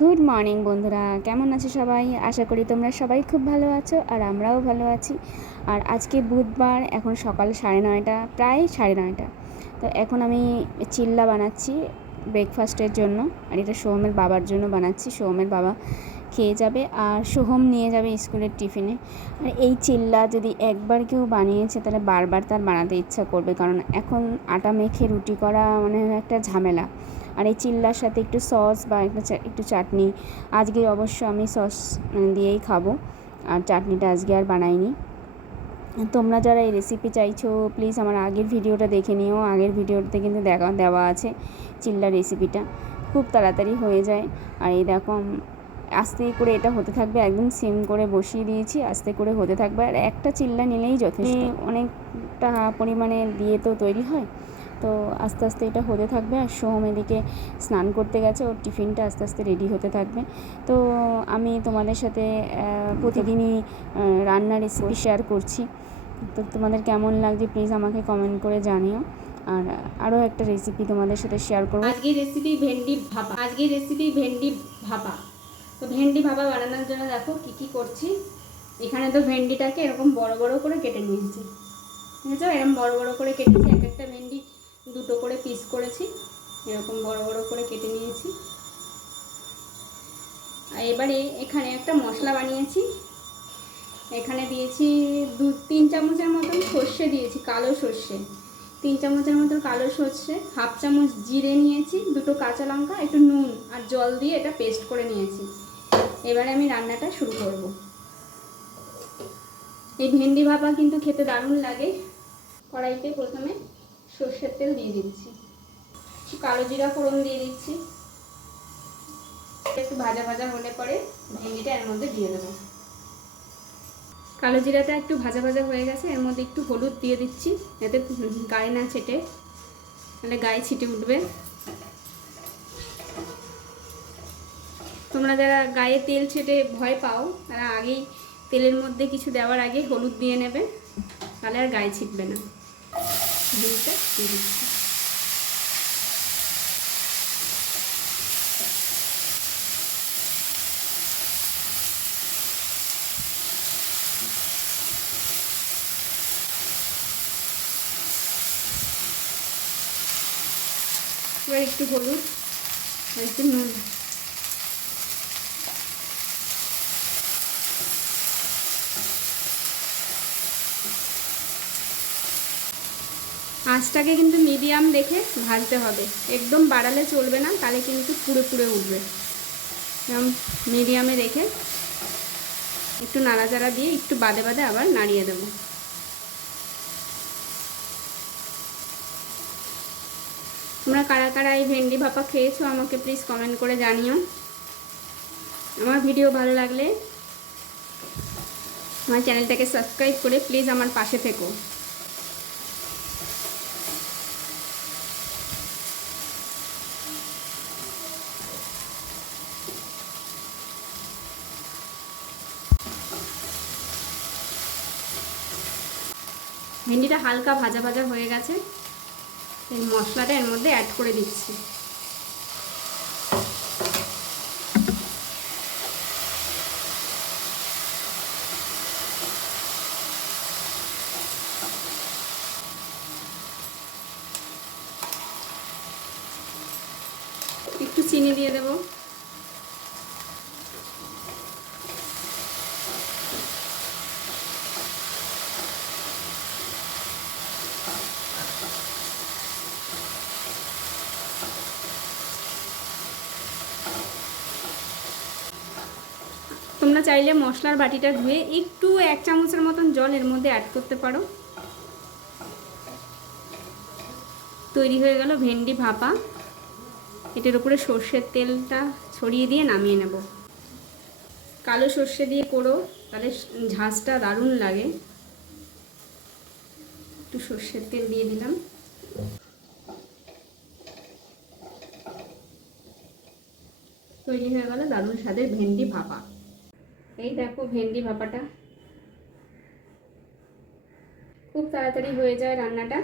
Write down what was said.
Good morning বন্ধুরা, কেমন আছো সবাই? আশা করি তোমরা সবাই খুব ভালো আছো আর আমরাও ভালো আছি। আর আজকে বুধবার, এখন সকাল 9:30, প্রায় 9:30। তো এখন আমি চিল্লা বানাচ্ছি ব্রেকফাস্টের জন্য। আর এটা সোহমের বাবার জন্য বানাচ্ছি। সোহমের বাবা খেয়ে যাবে আর সোহম নিয়ে যাবে স্কুলের টিফিনে। আর এই চিল্লা যদি একবার কেউ বানিয়েছে তাহলে বারবার তার বানাতে ইচ্ছা করবে, কারণ এখন আটা মেখে রুটি করা মানে একটা ঝামেলা। আর এই চিল্লার সাথে একটু সস বা একটু চাটনি, আজকে অবশ্য আমি সস দিয়েই খাবো, আর চাটনিটা আজকে আর বানাইনি। তোমরা যারা এই রেসিপি চাইছো প্লিজ আমার আগের ভিডিওটা দেখে নিও। আগের ভিডিওতে কিন্তু দেওয়া আছে চিল্লা রেসিপিটা, খুব তাড়াতাড়ি হয়ে যায়। আর এই দেখো আস্তে করে এটা হতে থাকবে, একদম সিম করে বসিয়ে দিয়েছি, আস্তে করে হতে থাকবে। আর একটা চিল্লা নিলেই যথেষ্ট, অনেকটা পরিমাণে দিয়ে তো তৈরি হয়। তো আস্তে আস্তে এটা হতে থাকবে। আর সোহম এদিকে স্নান করতে গেছে, ওর টিফিনটা আস্তে আস্তে রেডি হতে থাকবে। তো আমি তোমাদের সাথে প্রতিদিনই রান্নার রেসিপি শেয়ার করছি। তো তোমাদের কেমন লাগছে প্লিজ আমাকে কমেন্ট করে জানিও। আর আরও একটা রেসিপি তোমাদের সাথে শেয়ার করবো। আজকের রেসিপি ভেন্ডি ভাপা। তো ভেন্ডি ভাপা বানানোর জন্য দেখো কি কি করছি। এখানে তো ভেন্ডিটাকে এরকম বড় বড় করে কেটে নিয়েছি, বুঝেছো? এরকম বড় বড় করে কেটেছি, এক একটা ভেন্ডি দুটো করে পিস করেছি, এরকম বড় বড় করে কেটে নিয়েছি। আর এবারে এখানে একটা মশলা বানিয়েছি। এখানে দিয়েছি 2-3 চামচের মতন সর্ষে দিয়েছি, কালো সর্ষে। 3 চামচের মতন কালো সর্ষে, হাফ চামচ জিরে নিয়েছি, দুটো কাঁচা লঙ্কা, একটু নুন আর জল দিয়ে এটা পেস্ট করে নিয়েছি। এবারে আমি রান্নাটা শুরু করব। এই ভেন্ডি ভাপা কিন্তু খেতে দারুণ লাগে। কড়াইতে প্রথমে সর্ষের তেল দিয়ে দিচ্ছি, কালো জিরা ফোড়ন দিয়ে দিচ্ছি। একটু ভাজা ভাজা হলে পরে ভেন্ডিটা এর মধ্যে দিয়ে দেবো। কালো জিরাটা একটু ভাজা ভাজা হয়ে গেছে, এর মধ্যে একটু হলুদ দিয়ে দিচ্ছি, যাতে গায়ে না ছেটে, তাহলে গায়ে ছিটে উঠবে। তোমরা যারা গায়ে তেল ছেটে ভয় পাও তারা আগেই তেলের মধ্যে কিছু দেওয়ার আগে হলুদ দিয়ে নেবে, তাহলে আর গায়ে ছিটবে না। হলুদটা দিয়ে দিচ্ছি। এবার একটু হলুদ আর একটু নুন। আঁচটাকে কিন্তু মিডিয়াম রেখে ভাজতে হবে, একদম বাড়ালে চলবে না, তাহলে কিন্তু পুড়ে পুড়ে উঠবে। এরকম মিডিয়ামে রেখে একটু নাড়াচাড়া দিয়ে একটু বাদে বাদে আবার নাড়িয়ে দেবো। তোমরা কারা কারা এই ভেন্ডি ভাপা খেয়েছো আমাকে প্লিজ কমেন্ট করে জানিও। আমার ভিডিও ভালো লাগলে আমার চ্যানেলটাকে সাবস্ক্রাইব করে প্লিজ আমার পাশে থেকো। ভেন্ডিটা হালকা ভাজা ভাজা হয়ে গেছে, এই মশলাটা এর মধ্যে অ্যাড করে দিচ্ছি। একটু চিনি দিয়ে দেবো। তোমরা চাইলে মশলার বাটিটা ধুয়ে একটু 1 চামচের মতন জল এর মধ্যে অ্যাড করতে পারো। তৈরি হয়ে গেল ভেন্ডি ভাপা। এটার উপরে সর্ষের তেলটা ছড়িয়ে দিয়ে নামিয়ে নেব। কালো সর্ষে দিয়ে করো, তাহলে ঝাঁঝটা দারুণ লাগে। একটু সর্ষের তেল দিয়ে দিলাম। তৈরি হয়ে গেল দারুণ স্বাদের ভেন্ডি ভাপা। এই দেখো ভেন্ডি ভাপাটা খুব তাড়াতাড়ি হয়ে যায় রান্নাটা।